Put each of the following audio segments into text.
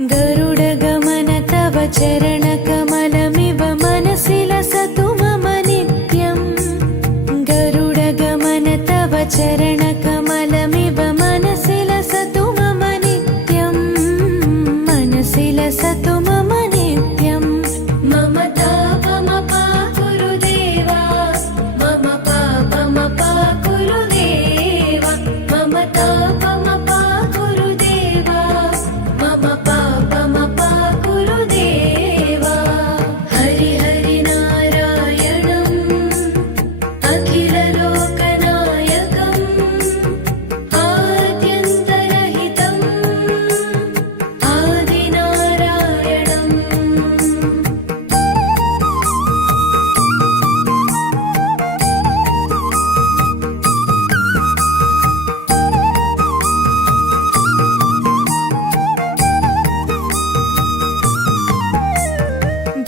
गरुडगमन तव चरणकमलमिव मनसि लसतु मम नित्यम् गरुडगमन तव चरणकमलमिव मनसि लसतु मम नित्यम् मनसि लसतु मम नित्यम् मम तापमपा गुरुदेवा मम पापमपा गुरुदेवा मम तापमपा गुरुदेवा मम पापमपा गुरुदेवा हरि हरि नारायणम् अखिललोकनायकम् आद्यन्तरहितम् आदिनारायणम्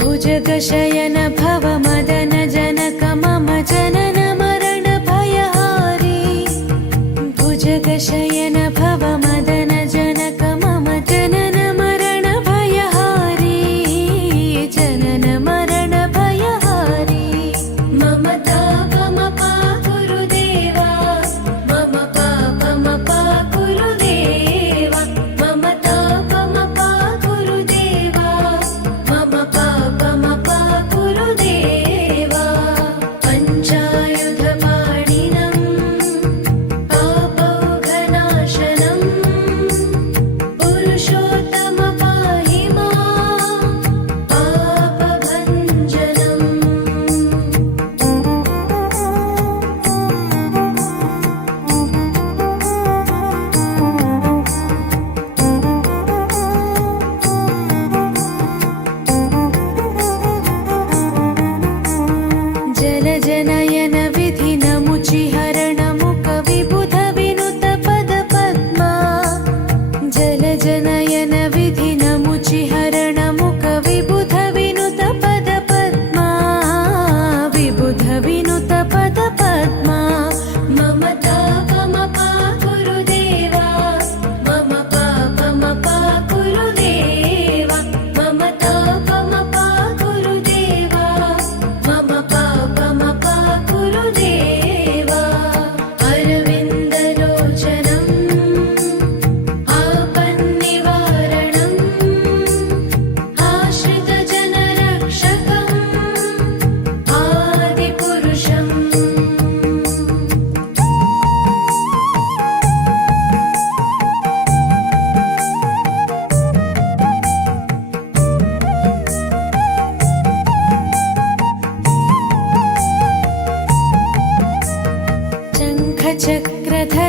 भुजगशयन भव मदन जनक मम जनन मरण भयहारी भुजगशयन भव मदन जनक मम जनन मरण भयहारी जनन मरण भयहारी मम तापमपा गुरुदेवा मम पापमपा गुरुदेवा मम तापमपा गुरुदेवा मम पापमपा गुरुदेवा पञ्चायुधपाणिनम् पापौघनाशनम् पुरुषोत्तम पाहि मां पापभञ्जनम् जलजनयन विधिनमुचिहरणमुख विबुध विनुत पद पद्मा जलजनयन विधिनमुचिहरणमुख विबुध विनुत पद पद्मा विबुध विनुत पद पद्मा मम तापमपा गुरुदेवा मम पापमपा गुरुदेवा मम तापमपा गुरुदेवा मम पापमपा गुरुदेवा अरविन्दलोचनम् आपन्निवारणम् आश्रितजनरक्षकम् आदिपुरुषम् शङ्खचक्रधर